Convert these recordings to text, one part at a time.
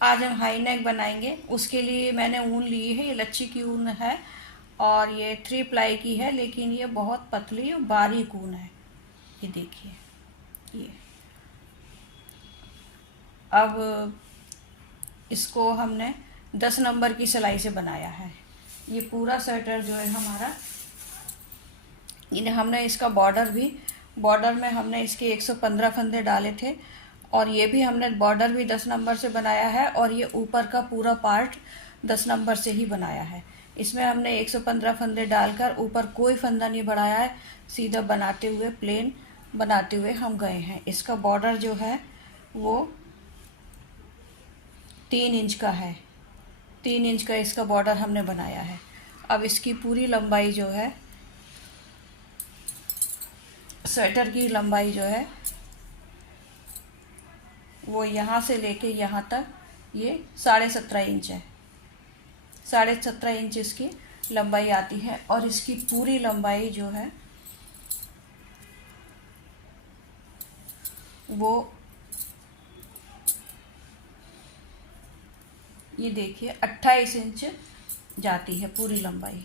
आज हम high neck बनाएंगे। उसके लिए मैंने ऊन ली है, ये लच्छी की ऊन है और ये 3 प्लाई की है, लेकिन ये बहुत पतली और बारीक ऊन है। ये देखिए, ये अब इसको हमने 10 नंबर की सिलाई से बनाया है। ये पूरा स्वेटर जो है हमारा, इन्हें हमने इसका बॉर्डर में हमने इसके 115 फंदे डाले थे, और ये भी हमने बॉर्डर भी 10 नंबर से बनाया है, और ये ऊपर का पूरा पार्ट 10 नंबर से ही बनाया है। इसमें हमने 115 फंदे डालकर ऊपर कोई फंदा नहीं बढ़ाया है, सीधा बनाते हुए प्लेन बनाते हुए हम गए हैं। इसका बॉर्डर जो है वो 3 इंच का है, 3 इंच का इसका बॉर्डर हमने बनाया है। अब इसकी पूरी लंबाई जो है, स्वेटर की लंबाई जो है वो यहाँ से लेके यहाँ तक ये 17.5 इंच है। 17.5 इंच इसकी लंबाई आती है, और इसकी पूरी लंबाई जो है वो ये देखिए 28 इंच जाती है पूरी लंबाई।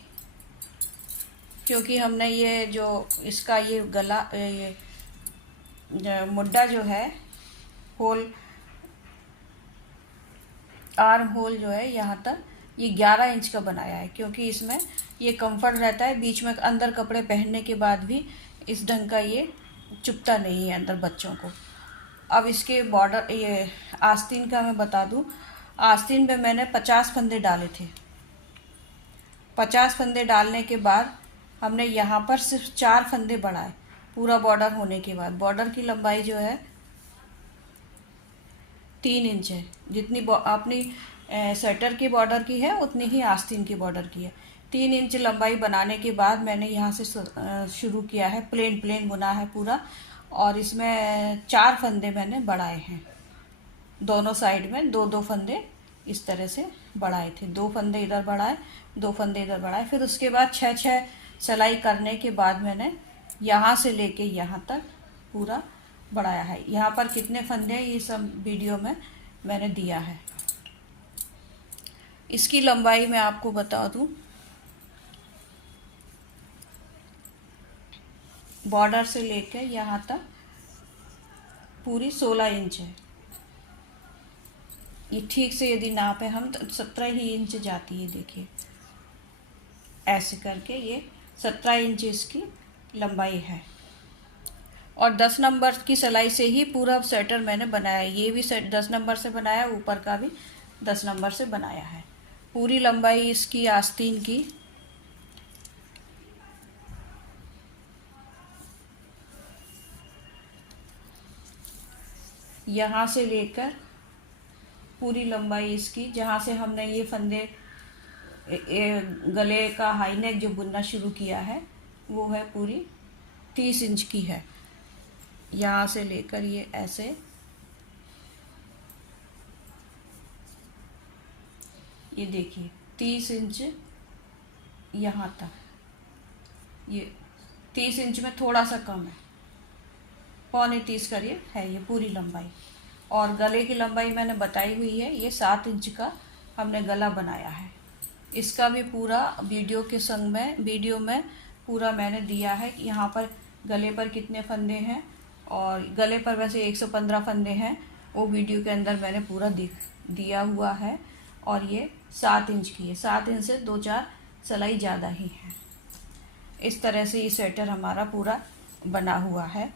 क्योंकि हमने ये जो इसका ये गला, ये मुड्डा जो है, होल, आर्म होल जो है यहाँ तक ये 11 इंच का बनाया है, क्योंकि इसमें ये कंफर्ट रहता है। बीच में अंदर कपड़े पहनने के बाद भी इस ढंग का ये चुभता नहीं है अंदर बच्चों को। अब इसके बॉर्डर, ये आस्तीन का मैं बता दूं, आस्तीन पे मैंने 50 फंदे डाले थे। 50 फंदे डालने के बाद हमने यहाँ पर सिर्फ 4 फंदे बढ़ाए पूरा बॉर्डर होने के बाद। बॉर्डर की लंबाई जो है 3 इंच है, जितनी अपनी स्वेटर की बॉर्डर की है उतनी ही आस्तीन की बॉर्डर की है। 3 इंच लंबाई बनाने के बाद मैंने यहाँ से शुरू किया है, प्लेन बुना है पूरा, और इसमें 4 फंदे मैंने बढ़ाए हैं। दोनों साइड में 2-2 फंदे इस तरह से बढ़ाए थे। 2 फंदे इधर बढ़ाए, 2 फंदे इधर बढ़ाए। फिर उसके बाद 6-6 सिलाई करने के बाद मैंने यहाँ से लेके यहाँ तक पूरा बढ़ाया है। यहाँ पर कितने फंदे ये सब वीडियो में मैंने दिया है। इसकी लंबाई मैं आपको बता दूं, बॉर्डर से लेकर यहाँ तक पूरी 16 इंच है। ये ठीक से यदि नापे हम तो 17 ही इंच जाती है। देखिए ऐसे करके ये 17 इंच इसकी लंबाई है, और 10 नंबर की सिलाई से ही पूरा स्वेटर मैंने बनाया। ये भी 10 नंबर से बनाया, ऊपर का भी 10 नंबर से बनाया है। पूरी लंबाई इसकी आस्तीन की यहाँ से लेकर पूरी लंबाई इसकी, जहाँ से हमने ये फंदे गले का हाई नेक जो बुनना शुरू किया है वो है पूरी 30 इंच की है। यहाँ से लेकर ये ऐसे ये देखिए 30 इंच यहाँ तक, ये 30 इंच में थोड़ा सा कम है, 29.25 करीब है ये पूरी लंबाई। और गले की लंबाई मैंने बताई हुई है, ये 7 इंच का हमने गला बनाया है। इसका भी पूरा वीडियो में पूरा मैंने दिया है कि यहाँ पर गले पर कितने फंदे हैं, और गले पर वैसे 115 फंदे हैं, वो वीडियो के अंदर मैंने पूरा दिया हुआ है। और ये 7 इंच की है, 7 इंच से 2-4 सिलाई ज़्यादा ही है। इस तरह से ये स्वेटर हमारा पूरा बना हुआ है।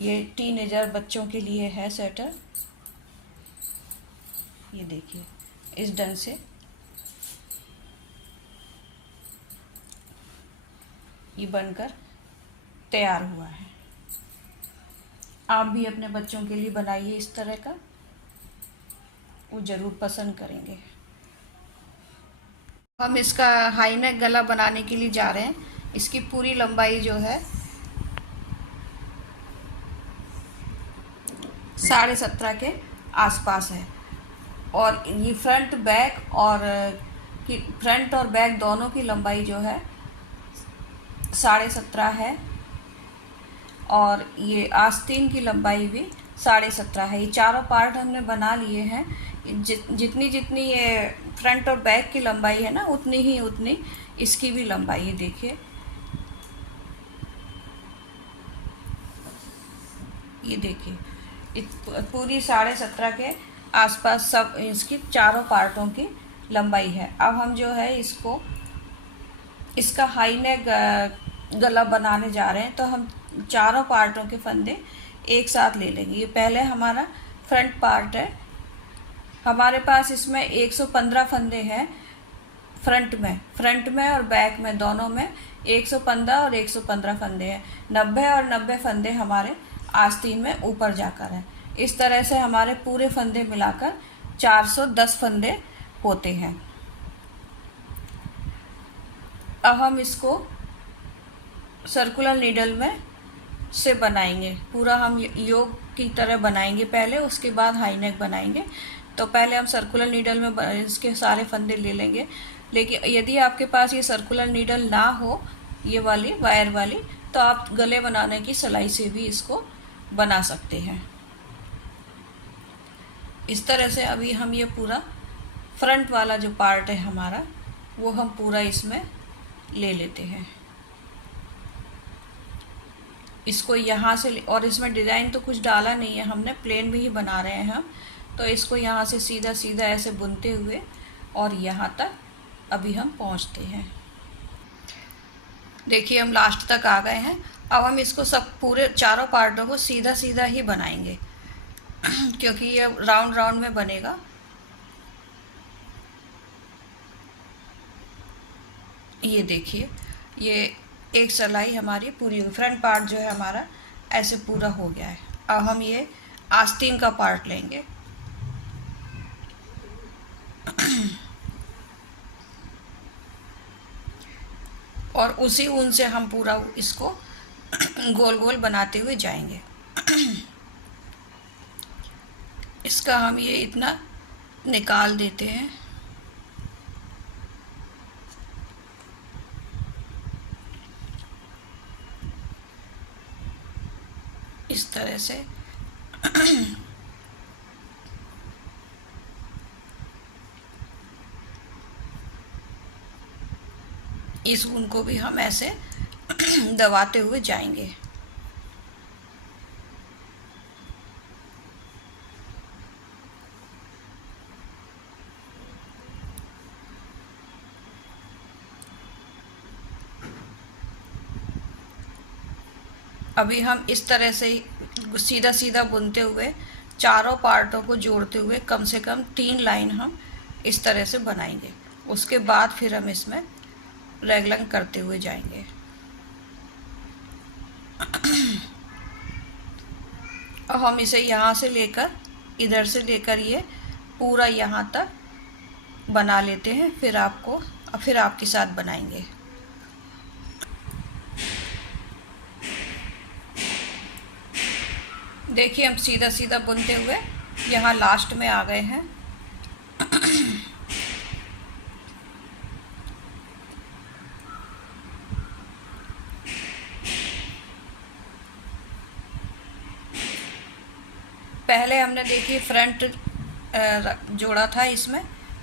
ये टीनेजर बच्चों के लिए है स्वेटर। ये देखिए इस ढंग से ये बनकर तैयार हुआ है। आप भी अपने बच्चों के लिए बनाइए इस तरह का, वो ज़रूर पसंद करेंगे। हम इसका हाई नेक गला बनाने के लिए जा रहे हैं। इसकी पूरी लंबाई जो है 17.5 के आसपास है, और ये फ्रंट और बैक दोनों की लंबाई जो है 17.5 है, और ये आस्तीन की लंबाई भी 17.5 है। ये चारों पार्ट हमने बना लिए हैं। जितनी जितनी ये फ्रंट और बैक की लंबाई है ना, उतनी इसकी भी लंबाई है। देखिए ये देखिए पूरी 17.5 के आसपास सब इसकी चारों पार्टों की लंबाई है। अब हम जो है इसका हाई नेक गला बनाने जा रहे हैं, तो हम चारों पार्टों के फंदे एक साथ ले लेंगे। ये पहले हमारा फ्रंट पार्ट है, हमारे पास इसमें 115 फंदे हैं फ्रंट में और बैक में, दोनों में 115 और 115 फंदे हैं। 90 और 90 फंदे हमारे आस्तीन में ऊपर जाकर हैं। इस तरह से हमारे पूरे फंदे मिलाकर 410 फंदे होते हैं। अब हम इसको सर्कुलर नीडल में से बनाएंगे, पूरा हम योग की तरह बनाएंगे पहले, उसके बाद हाई नेक बनाएंगे। तो पहले हम सर्कुलर नीडल में इसके सारे फंदे ले लेंगे। लेकिन यदि आपके पास ये सर्कुलर नीडल ना हो, ये वाली वायर वाली, तो आप गले बनाने की सिलाई से भी इसको बना सकते हैं। इस तरह से अभी हम ये पूरा फ्रंट वाला जो पार्ट है हमारा, वो हम पूरा इसमें ले लेते हैं। इसको यहाँ से और इसमें डिज़ाइन तो कुछ डाला नहीं है हमने, प्लेन भी ही बना रहे हैं हम। तो इसको यहाँ से सीधा सीधा ऐसे बुनते हुए और यहाँ तक अभी हम पहुँचते हैं। देखिए हम लास्ट तक आ गए हैं। अब हम इसको सब पूरे चारों पार्टों को सीधा सीधा ही बनाएंगे क्योंकि ये राउंड राउंड में बनेगा। ये देखिए ये एक सिलाई हमारी पूरी हुई, फ्रंट पार्ट जो है हमारा ऐसे पूरा हो गया है। अब हम ये आस्तीन का पार्ट लेंगे और उसी ऊन से हम पूरा इसको गोल गोल बनाते हुए जाएंगे। इसका हम ये इतना निकाल देते हैं। इस तरह से इस ऊन को भी हम ऐसे दबाते हुए जाएंगे। अभी हम इस तरह से सीधा सीधा बुनते हुए चारों पार्टों को जोड़ते हुए कम से कम 3 लाइन हम इस तरह से बनाएंगे। उसके बाद फिर हम इसमें रैगलिंग करते हुए जाएंगे। और हम इसे यहाँ से लेकर इधर से लेकर ये पूरा यहाँ तक बना लेते हैं, फिर आपके साथ बनाएंगे। देखिए हम सीधा सीधा बुनते हुए यहाँ लास्ट में आ गए हैं। पहले हमने देखिए फ्रंट जोड़ा था, इसमें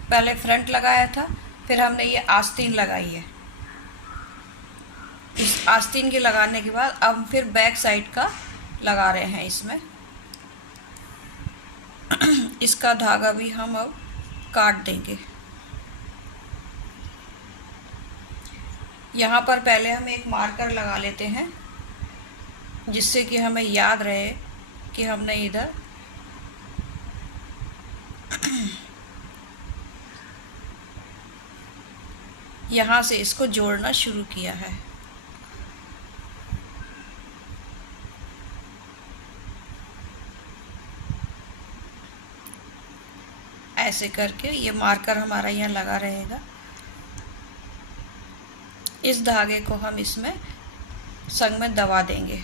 पहले फ्रंट लगाया था, फिर हमने ये आस्तीन लगाई है। इस आस्तीन के लगाने के बाद अब फिर बैक साइड का लगा रहे हैं इसमें। इसका धागा भी हम अब काट देंगे। यहाँ पर पहले हम एक मार्कर लगा लेते हैं, जिससे कि हमें याद रहे कि हमने इधर यहाँ से इसको जोड़ना शुरू किया है। ऐसे करके ये मार्कर हमारा यहाँ लगा रहेगा। इस धागे को हम इसमें संग में दबा देंगे।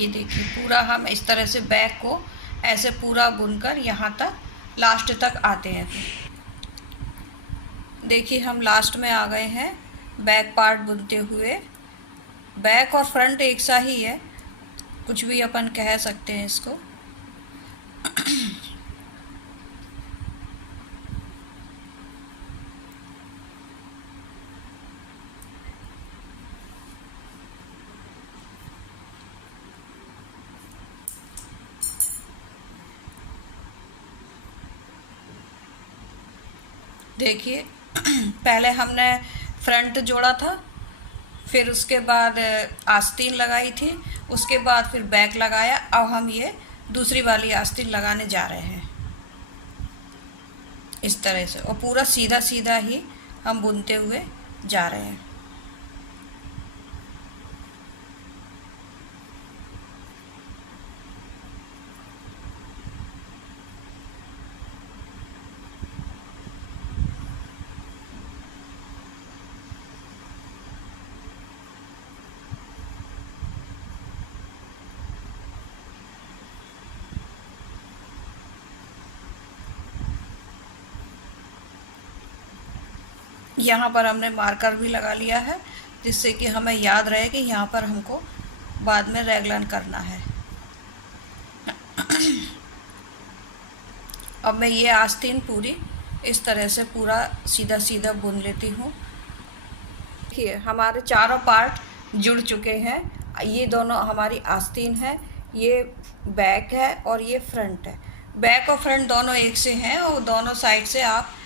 ये देखिए पूरा हम इस तरह से बैक को ऐसे पूरा बुनकर यहाँ तक लास्ट तक आते हैं। देखिए हम लास्ट में आ गए हैं बैक पार्ट बुनते हुए। बैक और फ्रंट एक सा ही है, कुछ भी अपन कह सकते हैं इसको। देखिए पहले हमने फ्रंट जोड़ा था, फिर उसके बाद आस्तीन लगाई थी, उसके बाद फिर बैक लगाया। अब हम ये दूसरी वाली आस्तीन लगाने जा रहे हैं इस तरह से, और पूरा सीधा सीधा ही हम बुनते हुए जा रहे हैं। यहाँ पर हमने मार्कर भी लगा लिया है, जिससे कि हमें याद रहे कि यहाँ पर हमको बाद में रैगलन करना है। अब मैं ये आस्तीन पूरी इस तरह से पूरा सीधा सीधा बुन लेती हूँ। देखिए हमारे चारों पार्ट जुड़ चुके हैं। ये दोनों हमारी आस्तीन है, ये बैक है और ये फ्रंट है। बैक और फ्रंट दोनों एक से हैं और दोनों साइड से आप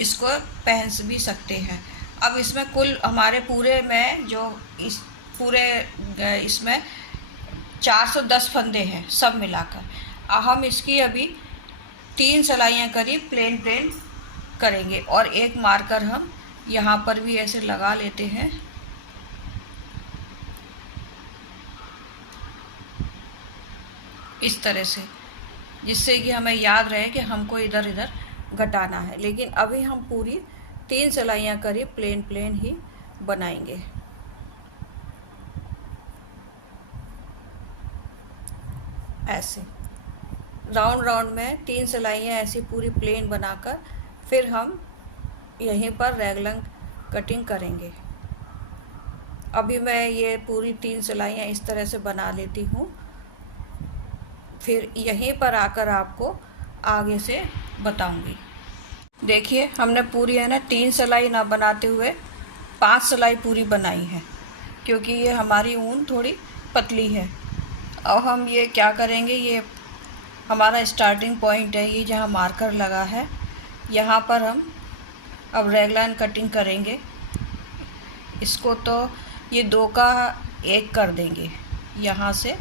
इसको पहन भी सकते हैं। अब इसमें कुल हमारे पूरे में जो इस पूरे इसमें 410 फंदे हैं सब मिलाकर। हम इसकी अभी 3 सिलाइयाँ करीब प्लेन प्लेन करेंगे, और एक मार्कर हम यहाँ पर भी ऐसे लगा लेते हैं। इस तरह से, जिससे कि हमें याद रहे कि हमको इधर इधर घटाना है। लेकिन अभी हम पूरी 3 सिलाइयाँ करीब प्लेन प्लेन ही बनाएंगे। ऐसे राउंड राउंड में 3 सिलाइयाँ ऐसी पूरी प्लेन बनाकर फिर हम यहीं पर रैगलन कटिंग करेंगे। अभी मैं ये पूरी 3 सिलाइयाँ इस तरह से बना लेती हूँ, फिर यहीं पर आकर आपको आगे से बताऊंगी। देखिए हमने पूरी है ना 3 सिलाई ना बनाते हुए 5 सिलाई पूरी बनाई है, क्योंकि ये हमारी ऊन थोड़ी पतली है। अब हम ये क्या करेंगे, ये हमारा स्टार्टिंग पॉइंट है, ये जहाँ मार्कर लगा है यहाँ पर हम अब रैगलन कटिंग करेंगे। इसको तो ये 2 का 1 कर देंगे। यहाँ से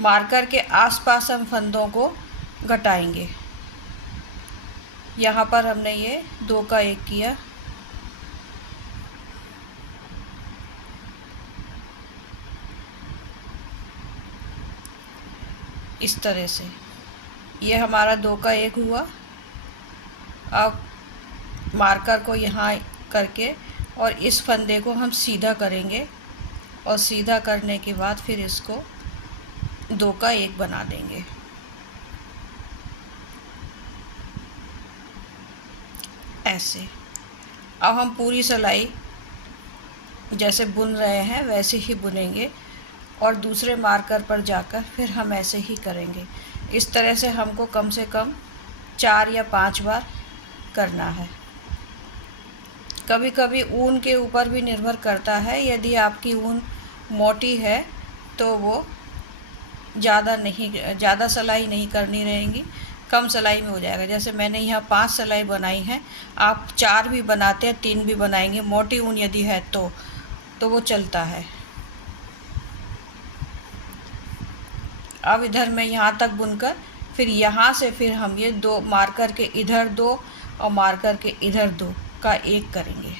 मार्कर के आसपास हम फंदों को घटाएंगे। यहाँ पर हमने ये 2 का 1 किया। इस तरह से ये हमारा 2 का 1 हुआ। अब मार्कर को यहाँ करके और इस फंदे को हम सीधा करेंगे, और सीधा करने के बाद फिर इसको 2 का 1 बना देंगे। ऐसे अब हम पूरी सिलाई जैसे बुन रहे हैं वैसे ही बुनेंगे, और दूसरे मार्कर पर जाकर फिर हम ऐसे ही करेंगे। इस तरह से हमको कम से कम 4 या 5 बार करना है। कभी कभी ऊन के ऊपर भी निर्भर करता है, यदि आपकी ऊन मोटी है तो वो ज़्यादा सिलाई नहीं करनी रहेगी, कम सिलाई में हो जाएगा। जैसे मैंने यहाँ 5 सिलाई बनाई है, आप 4 भी बनाते हैं, 3 भी बनाएंगे। मोटी ऊन यदि है तो वो चलता है। अब इधर मैं यहाँ तक बुनकर फिर यहाँ से फिर हम ये 2 मार्कर के इधर 2 और मार्कर के इधर 2 का 1 करेंगे।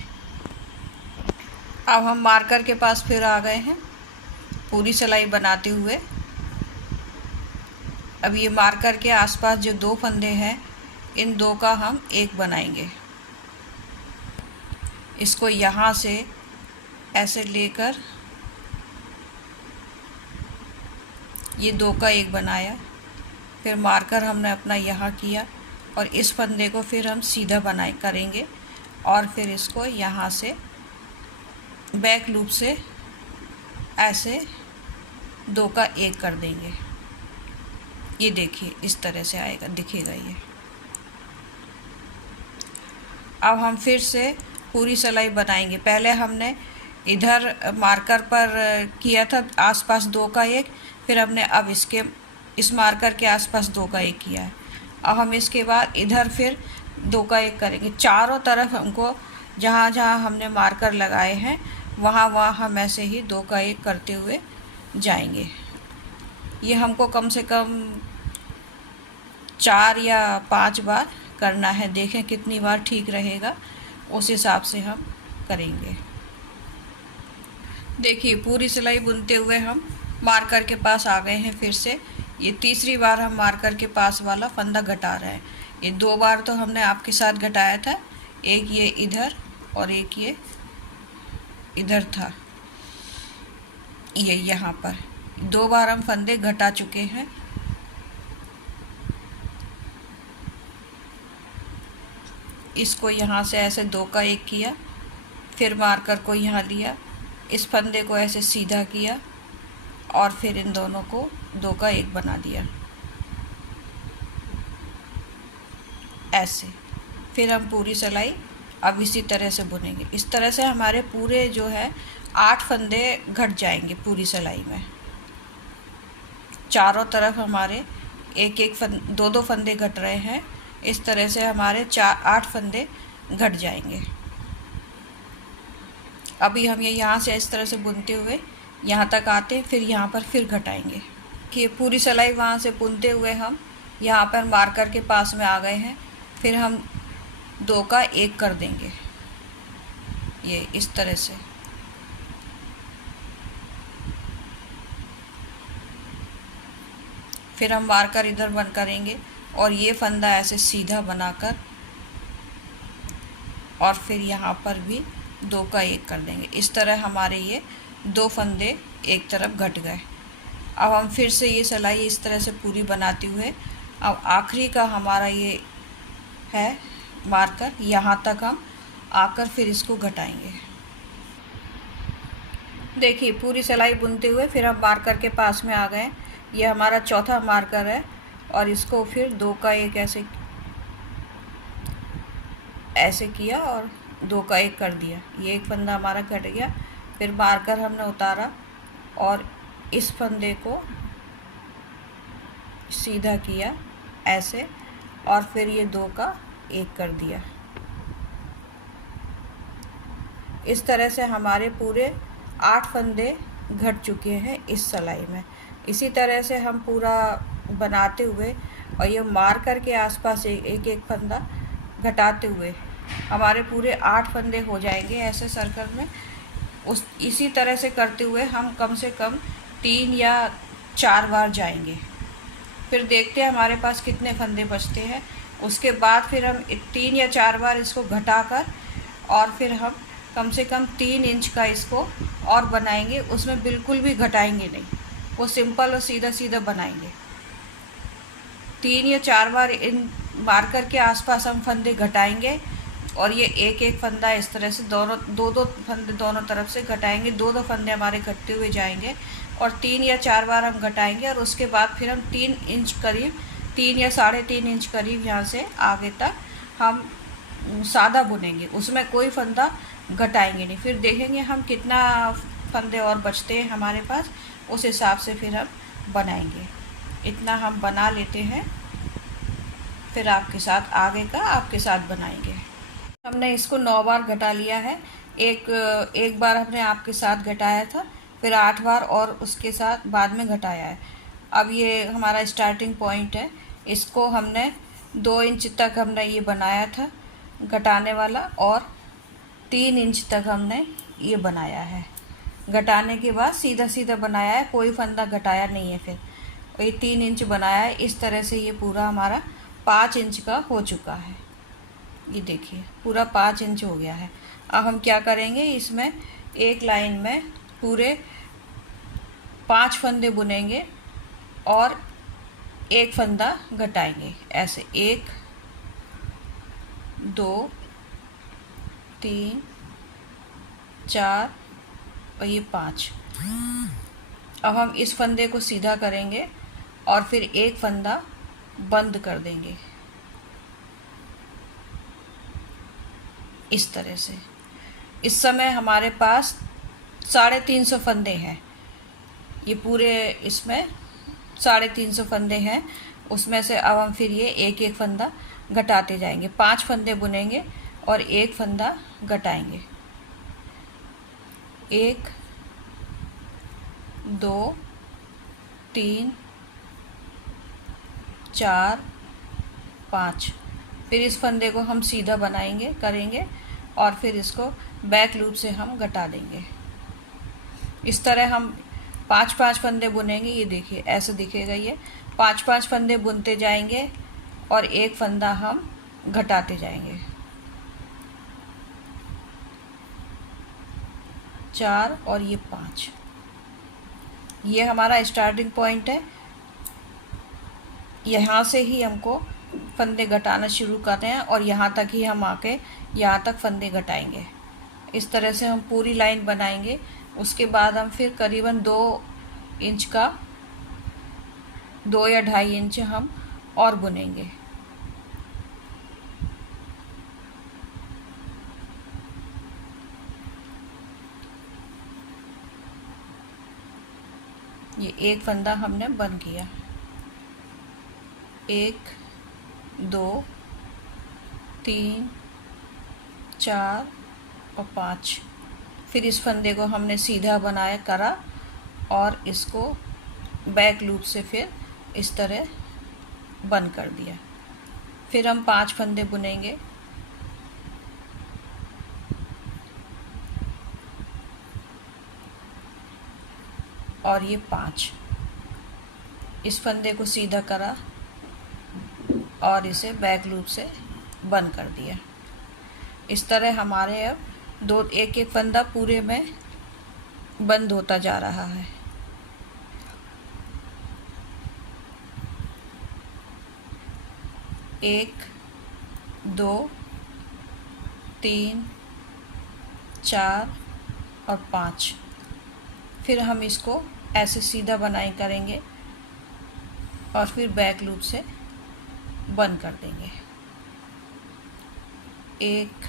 अब हम मार्कर के पास फिर आ गए हैं पूरी सिलाई बनाते हुए। अब ये मार्कर के आसपास जो 2 फंदे हैं, इन 2 का हम 1 बनाएंगे। इसको यहाँ से ऐसे लेकर ये 2 का 1 बनाया, फिर मार्कर हमने अपना यहाँ किया और इस फंदे को फिर हम सीधा बनाए करेंगे और फिर इसको यहाँ से बैक लूप से ऐसे 2 का 1 कर देंगे। ये देखिए इस तरह से आएगा, दिखेगा ये। अब हम फिर से पूरी सिलाई बनाएंगे। पहले हमने इधर मार्कर पर किया था आसपास 2 का 1, फिर हमने अब इस मार्कर के आसपास 2 का 1 किया है। अब हम इसके बाद इधर फिर 2 का 1 करेंगे। चारों तरफ हमको जहाँ जहाँ हमने मार्कर लगाए हैं वहाँ वहाँ हम ऐसे ही 2 का 1 करते हुए जाएंगे। ये हमको कम से कम 4 या 5 बार करना है। देखें कितनी बार ठीक रहेगा, उस हिसाब से हम करेंगे। देखिए पूरी सिलाई बुनते हुए हम मार्कर के पास आ गए हैं। फिर से ये तीसरी बार हम मार्कर के पास वाला फंदा घटा रहे हैं। ये 2 बार तो हमने आपके साथ घटाया था, एक ये इधर और एक ये इधर था, ये यहाँ पर 2 बार हम फंदे घटा चुके हैं। इसको यहाँ से ऐसे 2 का 1 किया, फिर मार्कर को यहाँ लिया, इस फंदे को ऐसे सीधा किया और फिर इन दोनों को 2 का 1 बना दिया ऐसे। फिर हम पूरी सिलाई अब इसी तरह से बुनेंगे। इस तरह से हमारे पूरे जो है 8 फंदे घट जाएंगे पूरी सिलाई में। चारों तरफ हमारे एक एक 2-2 फंदे घट रहे हैं। इस तरह से हमारे 8 फंदे घट जाएंगे। अभी हम ये यहाँ से इस तरह से बुनते हुए यहाँ तक आते हैं, फिर यहाँ पर फिर घटाएंगे कि पूरी सिलाई वहाँ से बुनते हुए हम यहाँ पर मार्कर के पास में आ गए हैं। फिर हम 2 का 1 कर देंगे, ये इस तरह से। फिर हम मार्कर इधर बंद करेंगे और ये फंदा ऐसे सीधा बनाकर और फिर यहाँ पर भी 2 का 1 कर देंगे। इस तरह हमारे ये 2 फंदे एक तरफ घट गए। अब हम फिर से ये सिलाई इस तरह से पूरी बनाते हुए अब आखिरी का हमारा ये है मार्कर, यहाँ तक हम आकर फिर इसको घटाएंगे। देखिए पूरी सिलाई बुनते हुए फिर हम मार्कर के पास में आ गए। ये हमारा चौथा मार्कर है और इसको फिर 2 का 1 ऐसे किया और 2 का 1 कर दिया। ये एक फंदा हमारा कट गया। फिर मार्कर हमने उतारा और इस फंदे को सीधा किया ऐसे और फिर ये 2 का 1 कर दिया। इस तरह से हमारे पूरे 8 फंदे घट चुके हैं इस सिलाई में। इसी तरह से हम पूरा बनाते हुए और ये मार्कर के आसपास एक एक फंदा घटाते हुए हमारे पूरे 8 फंदे हो जाएंगे ऐसे सर्कल में। इसी तरह से करते हुए हम कम से कम 3 या 4 बार जाएंगे। फिर देखते हैं हमारे पास कितने फंदे बचते हैं। उसके बाद फिर हम 3 या 4 बार इसको घटाकर और फिर हम कम से कम 3 इंच का इसको और बनाएंगे। उसमें बिल्कुल भी घटाएंगे नहीं, वो सिंपल और सीधा सीधा बनाएंगे। 3 या 4 बार इन मार्कर के आसपास हम फंदे घटाएंगे और ये एक एक फंदा इस तरह से दो फंदे दोनों तरफ से घटाएंगे। 2 फंदे हमारे घटते हुए जाएंगे और 3 या 4 बार हम घटाएंगे और उसके बाद फिर हम 3 इंच करीब, 3 या 3.5 इंच करीब यहाँ से आगे तक हम सादा बुनेंगे। उसमें कोई फंदा घटाएंगे नहीं। फिर देखेंगे हम कितना फंदे और बचते हैं हमारे पास, उस हिसाब से फिर हम बनाएंगे। इतना हम बना लेते हैं, फिर आपके साथ आगे का आपके साथ बनाएंगे। हमने इसको 9 बार घटा लिया है। एक बार हमने आपके साथ घटाया था, फिर 8 बार और उसके साथ बाद में घटाया है। अब ये हमारा स्टार्टिंग पॉइंट है। इसको हमने 2 इंच तक हमने ये बनाया था घटाने वाला और 3 इंच तक हमने ये बनाया है। घटाने के बाद सीधा सीधा बनाया है, कोई फंदा घटाया नहीं है। फिर ये 3 इंच बनाया है। इस तरह से ये पूरा हमारा 5 इंच का हो चुका है। ये देखिए पूरा 5 इंच हो गया है। अब हम क्या करेंगे, इसमें एक लाइन में पूरे 5 फंदे बुनेंगे और एक फंदा घटाएंगे ऐसे, 1 2 3 4 और ये 5। अब हम इस फंदे को सीधा करेंगे और फिर एक फंदा बंद कर देंगे इस तरह से। इस समय हमारे पास 350 फंदे हैं, ये पूरे इसमें 350 फंदे हैं। उसमें से अब हम फिर ये एक एक फंदा घटाते जाएंगे, 5 फंदे बुनेंगे और एक फंदा घटाएंगे। 1 2 3 4 5। फिर इस फंदे को हम सीधा बनाएंगे करेंगे और फिर इसको बैक लूप से हम घटा देंगे। इस तरह हम 5-5 फंदे बुनेंगे। ये देखिए ऐसे दिखेगा, ये 5-5 फंदे बुनते जाएंगे और एक फंदा हम घटाते जाएंगे। 4 और ये 5, ये हमारा स्टार्टिंग पॉइंट है। यहाँ से ही हमको फंदे घटाना शुरू करते हैं और यहाँ तक ही हम आके यहाँ तक फंदे घटाएंगे। इस तरह से हम पूरी लाइन बनाएंगे। उसके बाद हम फिर करीबन 2 इंच का 2 या 2.5 इंच हम और बुनेंगे। ये एक फंदा हमने बंद किया, 1 2 3 4 और 5। फिर इस फंदे को हमने सीधा बनाया करा और इसको बैक लूप से फिर इस तरह बंद कर दिया। फिर हम 5 फंदे बुनेंगे। और ये 5, इस फंदे को सीधा करा और इसे बैक लूप से बंद कर दिया। इस तरह हमारे अब एक एक फंदा पूरे में बंद होता जा रहा है। एक 2 3 4 और 5। फिर हम इसको ऐसे सीधा बनाई करेंगे और फिर बैक लूप से बंद कर देंगे। 1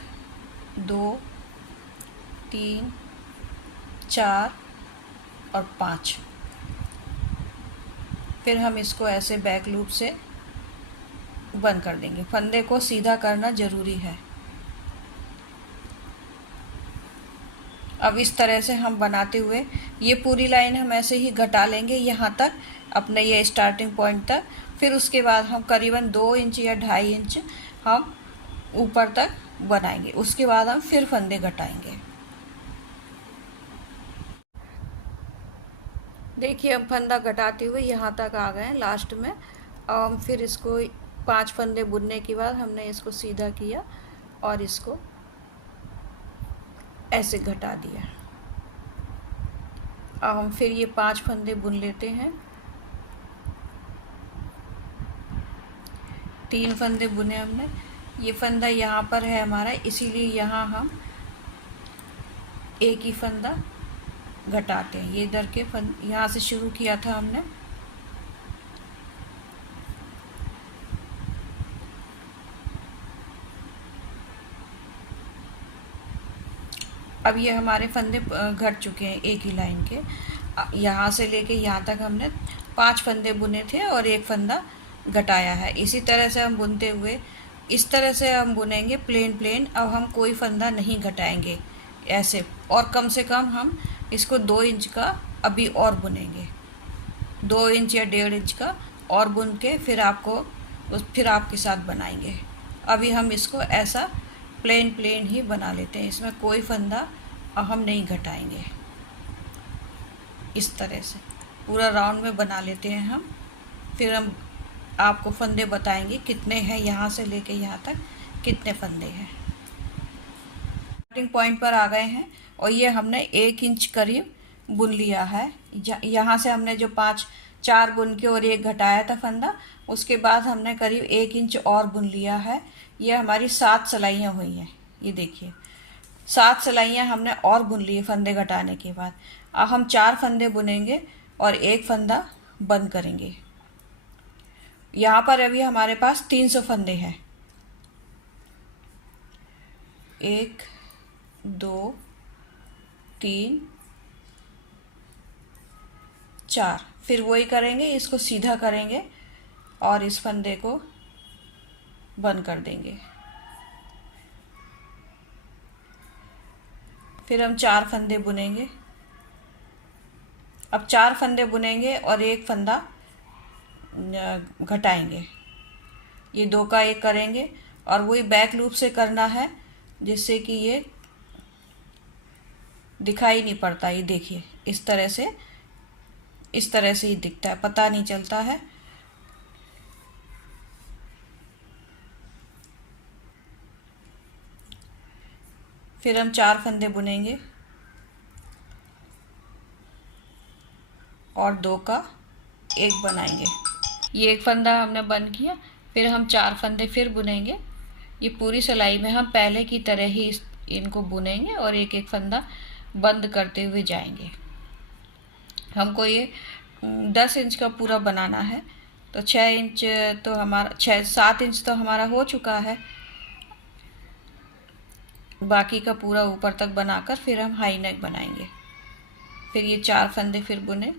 2 3 4 और 5। फिर हम इसको ऐसे बैक लूप से बंद कर देंगे। फंदे को सीधा करना ज़रूरी है। अब इस तरह से हम बनाते हुए ये पूरी लाइन हम ऐसे ही घटा लेंगे यहाँ तक, अपने ये स्टार्टिंग पॉइंट तक। फिर उसके बाद हम करीबन 2 इंच या 2.5 इंच हम ऊपर तक बनाएंगे। उसके बाद हम फिर फंदे घटाएंगे। देखिए हम फंदा घटाते हुए यहाँ तक आ गए हैं लास्ट में। अब हम फिर इसको 5 फंदे बुनने के बाद हमने इसको सीधा किया और इसको ऐसे घटा दिया। अब हम फिर ये 5 फंदे बुन लेते हैं। 3 फंदे बुने हमने। ये फंदा यहाँ पर है हमारा, इसीलिए यहाँ हम एक ही फंदा घटाते हैं। ये इधर के यहाँ से शुरू किया था हमने। अब ये हमारे फंदे घट चुके हैं एक ही लाइन के। यहाँ से लेके यहाँ तक हमने 5 फंदे बुने थे और एक फंदा घटाया है। इसी तरह से हम बुनते हुए इस तरह से हम बुनेंगे प्लेन प्लेन। अब हम कोई फंदा नहीं घटाएंगे ऐसे, और कम से कम हम इसको 2 इंच का अभी और बुनेंगे, 2 इंच या 1.5 इंच का और बुन के फिर आपके साथ बनाएंगे। अभी हम इसको ऐसा प्लेन प्लेन ही बना लेते हैं, इसमें कोई फंदा हम नहीं घटाएंगे। इस तरह से पूरा राउंड में बना लेते हैं हम। फिर हम आपको फंदे बताएंगे कितने हैं, यहाँ से लेके यहाँ तक कितने फंदे हैं। स्टार्टिंग पॉइंट पर आ गए हैं और ये हमने 1 इंच करीब बुन लिया है। यहाँ से हमने जो 5 4 बुन के और एक घटाया था फंदा। उसके बाद हमने करीब 1 इंच और बुन लिया है। ये हमारी 7 सिलाइयाँ हुई हैं। ये देखिए 7 सिलाइयाँ हमने और बुन ली फंदे घटाने के बाद। अब हम 4 फंदे बुनेंगे और एक फंदा बंद करेंगे। यहाँ पर अभी हमारे पास 300 फंदे हैं। 1 2 3 4, फिर वही करेंगे, इसको सीधा करेंगे और इस फंदे को बंद कर देंगे। फिर हम 4 फंदे बुनेंगे। अब 4 फंदे बुनेंगे और एक फंदा घटाएंगे। ये 2 का 1 करेंगे और वही बैक लूप से करना है, जिससे कि ये दिखाई नहीं पड़ता। ये देखिए इस तरह से ही दिखता है, पता नहीं चलता है। फिर हम 4 फंदे बुनेंगे और 2 का 1 बनाएंगे। ये एक फंदा हमने बंद किया। फिर हम 4 फंदे फिर बुनेंगे। ये पूरी सिलाई में हम पहले की तरह ही इनको बुनेंगे और एक एक फंदा बंद करते हुए जाएंगे। हमको ये 10 इंच का पूरा बनाना है, तो 6 इंच तो हमारा 7 इंच तो हमारा हो चुका है। बाकी का पूरा ऊपर तक बनाकर फिर हम हाई नेक बनाएंगे। फिर ये 4 फंदे फिर बुने,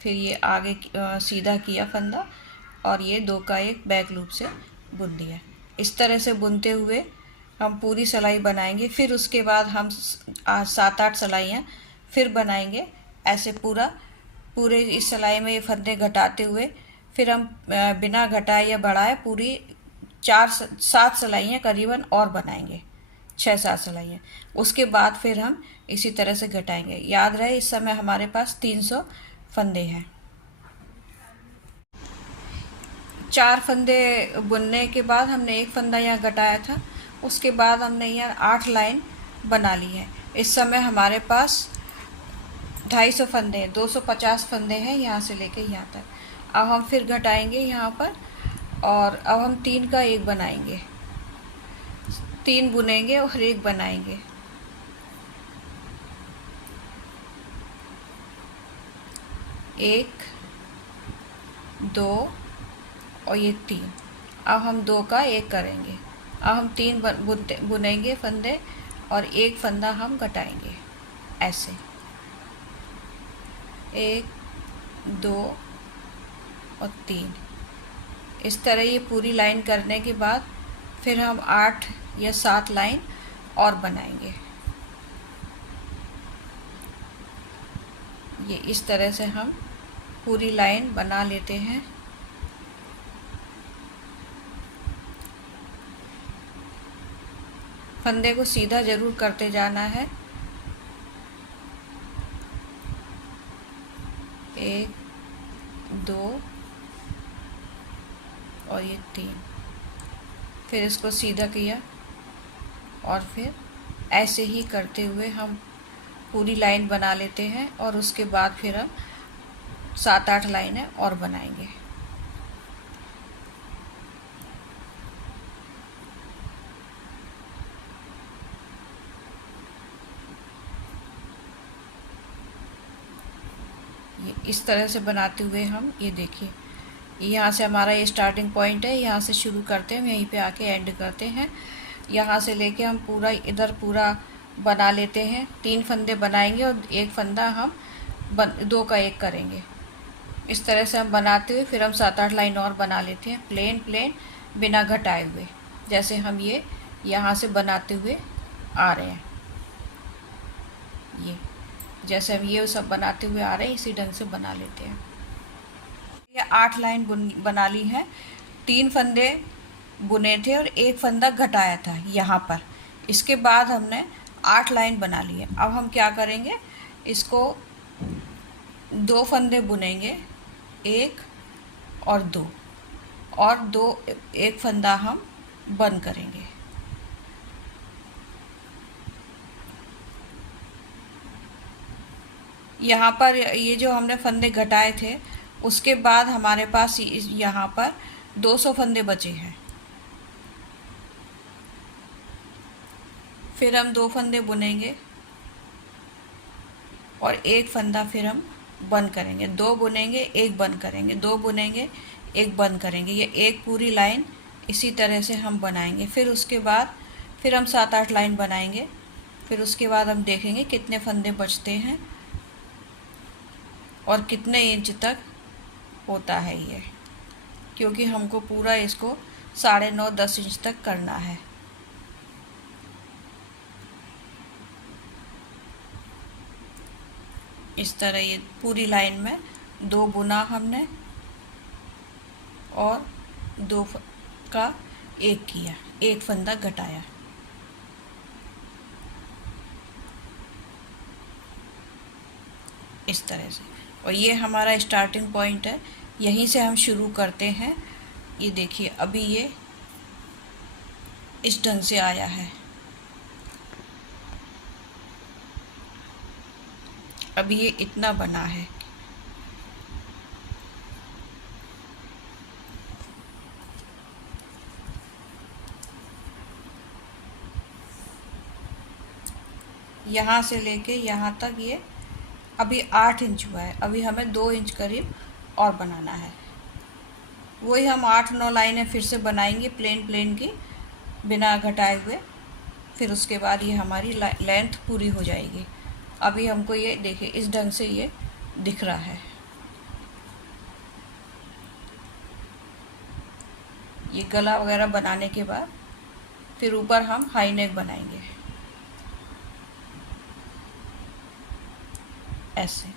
फिर ये आगे सीधा किया फंदा और ये 2 का 1 बैक लूप से बुन दिया। इस तरह से बुनते हुए हम पूरी सिलाई बनाएंगे। फिर उसके बाद हम 7-8 सिलाइयाँ फिर बनाएंगे। ऐसे पूरे इस सिलाई में ये फंदे घटाते हुए फिर हम बिना घटाए या बढ़ाए पूरी 4-7 सिलाइयाँ करीबन और बनाएंगे, 6-7 सिलाइयाँ। उसके बाद फिर हम इसी तरह से घटाएंगे। याद रहे इस समय हमारे पास 300 फंदे हैं। 4 फंदे बुनने के बाद हमने एक फंदा यहाँ घटाया था। उसके बाद हमने यहाँ 8 लाइन बना ली है। इस समय हमारे पास 250 फंदे हैं, 250 फंदे हैं यहाँ से लेके यहाँ तक। अब हम फिर घटाएंगे यहाँ पर और अब हम 3 का 1 बनाएंगे। 3 बुनेंगे और 1 बनाएंगे। 1 2 और ये 3। अब हम 2 का 1 करेंगे। अब हम 3 बुनेंगे फंदे और एक फंदा हम घटाएंगे। ऐसे 1 2 और 3। इस तरह ये पूरी लाइन करने के बाद फिर हम 8 या 7 लाइन और बनाएंगे। ये इस तरह से हम पूरी लाइन बना लेते हैं। फंदे को सीधा ज़रूर करते जाना है। 1 2 और ये 3। फिर इसको सीधा किया और फिर ऐसे ही करते हुए हम पूरी लाइन बना लेते हैं और उसके बाद फिर हम 7-8 लाइनें और बनाएंगे। ये इस तरह से बनाते हुए हम ये देखिए यहाँ से हमारा ये स्टार्टिंग पॉइंट है। यहाँ से शुरू करते हैं, हम यहीं पे आके एंड करते हैं। यहाँ से लेके हम पूरा इधर पूरा बना लेते हैं। 3 फंदे बनाएंगे और एक फंदा हम 2 का 1 करेंगे। इस तरह से हम बनाते हुए फिर हम 7-8 लाइन और बना लेते हैं, प्लेन बिना घटाए हुए, जैसे हम ये यहाँ से बनाते हुए आ रहे हैं। ये जैसे हम ये सब बनाते हुए आ रहे हैं, इसी ढंग से बना लेते हैं। ये 8 लाइन बना ली है। 3 फंदे बुने थे और एक फंदा घटाया था यहाँ पर। इसके बाद हमने 8 लाइन बना ली है। अब हम क्या करेंगे, इसको 2 फंदे बुनेंगे, 1 और 2 और 2 एक फंदा हम बंद करेंगे। यहाँ पर ये जो हमने फंदे घटाए थे उसके बाद हमारे पास यहाँ पर 200 फंदे बचे हैं। फिर हम 2 फंदे बुनेंगे और एक फंदा फिर हम बंद करेंगे, 2 बुनेंगे, एक बंद करेंगे, 2 बुनेंगे, एक बंद करेंगे। ये एक पूरी लाइन इसी तरह से हम बनाएंगे। फिर उसके बाद फिर हम 7-8 लाइन बनाएंगे। फिर उसके बाद हम देखेंगे कितने फंदे बचते हैं और कितने इंच तक होता है ये, क्योंकि हमको पूरा इसको 9.5-10 इंच तक करना है। इस तरह ये पूरी लाइन में 2 बुना हमने और 2 का 1 किया, 1 फंदा घटाया। इस तरह से, और ये हमारा स्टार्टिंग पॉइंट है, यहीं से हम शुरू करते हैं। ये देखिए अभी ये इस ढंग से आया है। अभी ये इतना बना है। यहाँ से लेके यहाँ तक ये अभी 8 इंच हुआ है। अभी हमें 2 इंच करीब और बनाना है। वही हम 8-9 लाइनें फिर से बनाएंगे प्लेन की, बिना घटाए हुए। फिर उसके बाद ये हमारी लेंथ पूरी हो जाएगी। अभी हमको ये देखिए इस ढंग से ये दिख रहा है। ये गला वगैरह बनाने के बाद फिर ऊपर हम हाई नेक बनाएंगे ऐसे।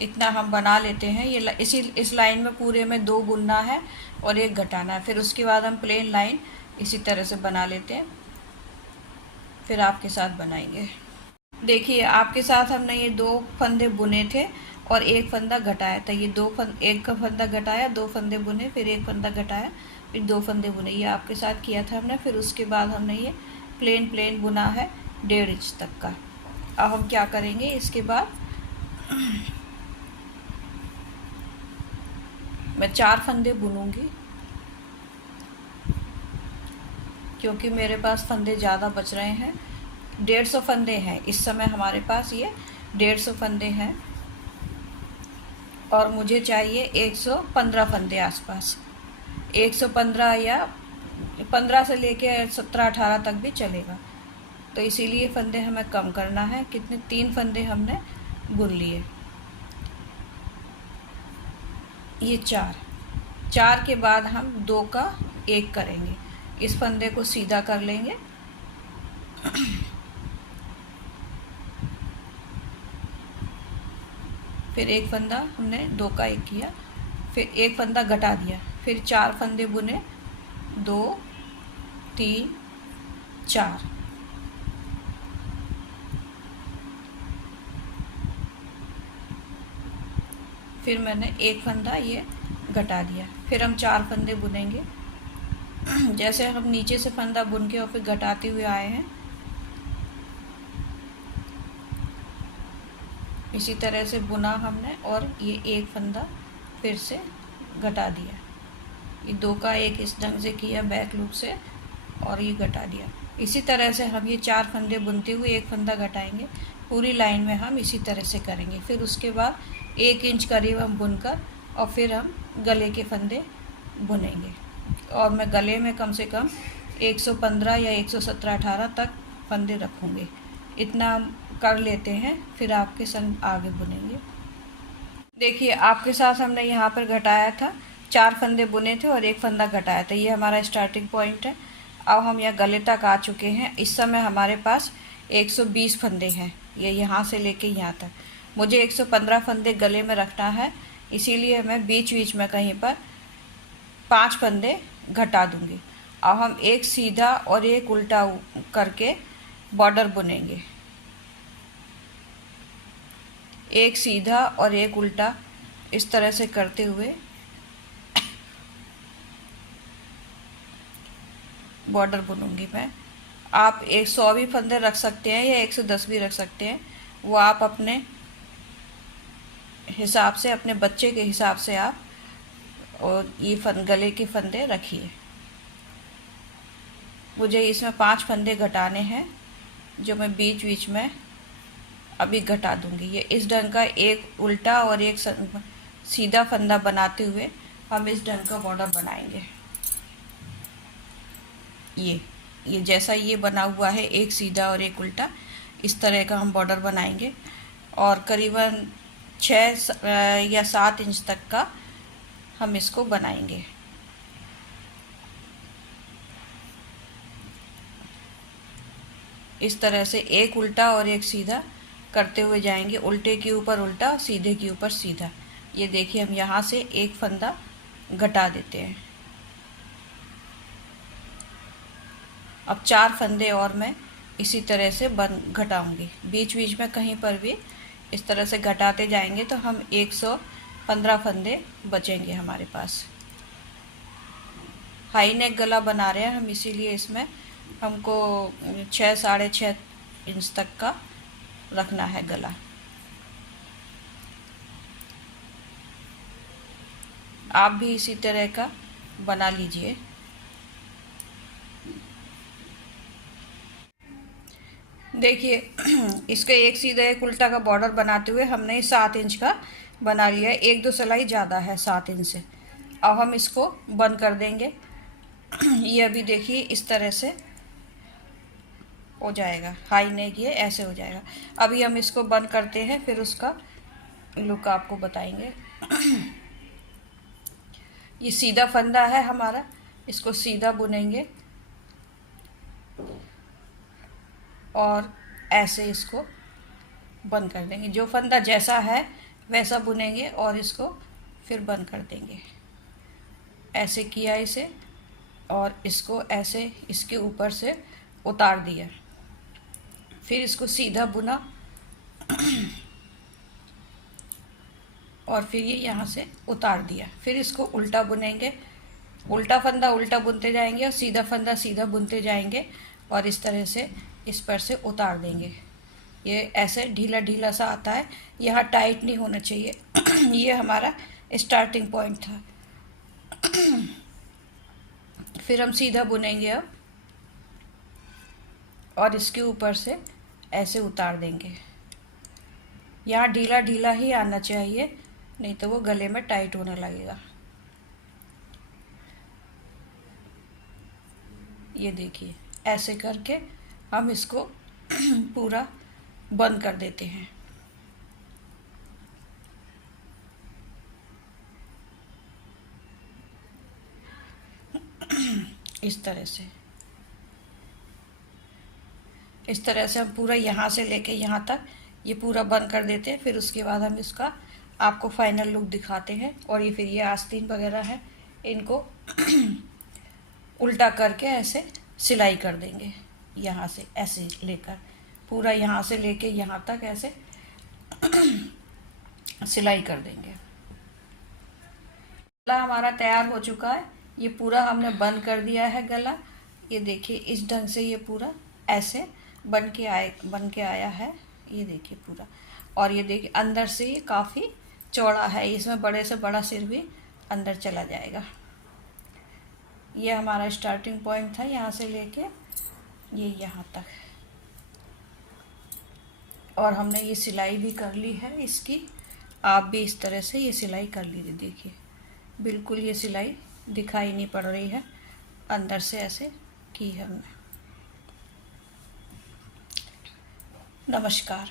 इतना हम बना लेते हैं। ये इस लाइन में पूरे में 2 बुनना है और 1 घटाना है। फिर उसके बाद हम प्लेन लाइन इसी तरह से बना लेते हैं। फिर आपके साथ बनाएंगे। देखिए आपके साथ हमने ये 2 फंदे बुने थे और 1 फंदा घटाया था। ये 1 का फंदा घटाया, 2 फंदे बुने, फिर 1 फंदा घटाया, फिर 2 फंदे बुने। ये आपके साथ किया था हमने। फिर उसके बाद हमने ये प्लेन बुना है 1.5 इंच तक का। अब हम क्या करेंगे, इसके बाद मैं 4 फंदे बुनूंगी, क्योंकि मेरे पास फंदे ज़्यादा बच रहे हैं। 150 फंदे हैं इस समय हमारे पास, ये 150 फंदे हैं और मुझे चाहिए 115 फंदे आसपास। 115 या 15 से लेके 17-18 तक भी चलेगा। तो इसीलिए फंदे हमें कम करना है। कितने, 3 फंदे हमने बुन लिए। ये 4 के बाद हम 2 का 1 करेंगे। इस फंदे को सीधा कर लेंगे फिर 1 फंदा हमने 2 का 1 किया, फिर 1 फंदा घटा दिया, फिर 4 फंदे बुने, 2 3 4। फिर मैंने 1 फंदा ये घटा दिया। फिर हम 4 फंदे बुनेंगे जैसे हम नीचे से फंदा बुन के और फिर घटाते हुए आए हैं, इसी तरह से बुना हमने और ये 1 फंदा फिर से घटा दिया। ये 2 का 1 इस ढंग से किया बैक लूप से और ये घटा दिया। इसी तरह से हम ये 4 फंदे बुनते हुए 1 फंदा घटाएंगे। पूरी लाइन में हम इसी तरह से करेंगे। फिर उसके बाद 1 इंच करीब हम बुनकर और फिर हम गले के फंदे बुनेंगे। और मैं गले में कम से कम 115 या 117-18 तक फंदे रखूँगी। इतना हम कर लेते हैं, फिर आपके संग आगे बुनेंगे। देखिए आपके साथ हमने यहाँ पर घटाया था, 4 फंदे बुने थे और 1 फंदा घटाया था। ये हमारा स्टार्टिंग पॉइंट है। अब हम यहाँ गले तक आ चुके हैं। इस समय हमारे पास 120 फंदे हैं, ये यहाँ से लेके यहाँ तक। मुझे 115 फंदे गले में रखना है, इसीलिए मैं बीच बीच में कहीं पर 5 फंदे घटा दूँगी। अब हम 1 सीधा और 1 उल्टा करके बॉर्डर बुनेंगे। 1 सीधा और 1 उल्टा इस तरह से करते हुए बॉर्डर बुनूंगी मैं। आप 100 भी फंदे रख सकते हैं या 110 भी रख सकते हैं, वो आप अपने हिसाब से, अपने बच्चे के हिसाब से आप और ये गले के फंदे रखिए। मुझे इसमें 5 फंदे घटाने हैं, जो मैं बीच बीच में अभी घटा दूंगी। ये इस ढंग का एक उल्टा और एक सीधा फंदा बनाते हुए हम इस ढंग का बॉर्डर बनाएंगे। ये जैसा ये बना हुआ है, एक सीधा और एक उल्टा, इस तरह का हम बॉर्डर बनाएंगे और करीबन 6 या 7 इंच तक का हम इसको बनाएंगे। इस तरह से एक उल्टा और एक सीधा करते हुए जाएंगे, उल्टे के ऊपर उल्टा, सीधे के ऊपर सीधा। ये देखिए, हम यहाँ से एक फंदा घटा देते हैं। अब 4 फंदे और मैं इसी तरह से घटाऊंगी। बीच बीच में कहीं पर भी इस तरह से घटाते जाएंगे तो हम 115 फंदे बचेंगे हमारे पास। हाई नेक गला बना रहे हैं हम, इसीलिए इसमें हमको 6 साढ़े 6 इंच तक का रखना है गला। आप भी इसी तरह का बना लीजिए। देखिए, इसके एक सीधा एक उल्टा का बॉर्डर बनाते हुए हमने 7 इंच का बना लिया है। 1-2 सिलाई ज़्यादा है 7 इंच से। अब हम इसको बंद कर देंगे। ये अभी देखिए इस तरह से हो जाएगा, हाई नेक ये ऐसे हो जाएगा। अभी हम इसको बंद करते हैं, फिर उसका लुक आपको बताएंगे। ये सीधा फंदा है हमारा, इसको सीधा बुनेंगे और ऐसे इसको बंद कर देंगे। जो फंदा जैसा है वैसा बुनेंगे और इसको फिर बंद कर देंगे। ऐसे किया इसे और इसको ऐसे इसके ऊपर से उतार दिया, फिर इसको सीधा बुना और फिर ये यहाँ से उतार दिया। फिर इसको उल्टा बुनेंगे, उल्टा फंदा उल्टा बुनते जाएंगे और सीधा फंदा सीधा बुनते जाएंगे और इस तरह से इस पर से उतार देंगे। ये ऐसे ढीला ढीला सा आता है, यहाँ टाइट नहीं होना चाहिए। ये हमारा स्टार्टिंग पॉइंट था। फिर हम सीधा बुनेंगे अब और इसके ऊपर से ऐसे उतार देंगे। यहाँ ढीला ढीला ही आना चाहिए, नहीं तो वो गले में टाइट होने लगेगा। ये देखिए, ऐसे करके हम इसको पूरा बंद कर देते हैं। इस तरह से हम पूरा यहाँ से लेके यहाँ तक ये पूरा बंद कर देते हैं। फिर उसके बाद हम इसका आपको फाइनल लुक दिखाते हैं। और ये फिर ये आस्तीन वगैरह है, इनको उल्टा करके ऐसे सिलाई कर देंगे। यहाँ से ऐसे लेकर पूरा यहाँ से लेके यहाँ तक ऐसे सिलाई कर देंगे। गला हमारा तैयार हो चुका है। ये पूरा हमने बंद कर दिया है गला। ये देखिए इस ढंग से ये पूरा ऐसे बन के आया है। ये देखिए पूरा, और ये देखिए अंदर से ये काफ़ी चौड़ा है, इसमें बड़े से बड़ा सिर भी अंदर चला जाएगा। ये हमारा स्टार्टिंग पॉइंट था, यहाँ से लेके ये यहाँ तक, और हमने ये सिलाई भी कर ली है इसकी। आप भी इस तरह से ये सिलाई कर लीजिए। देखिए बिल्कुल ये सिलाई दिखाई नहीं पड़ रही है, अंदर से ऐसे की है हमने। नमस्कार।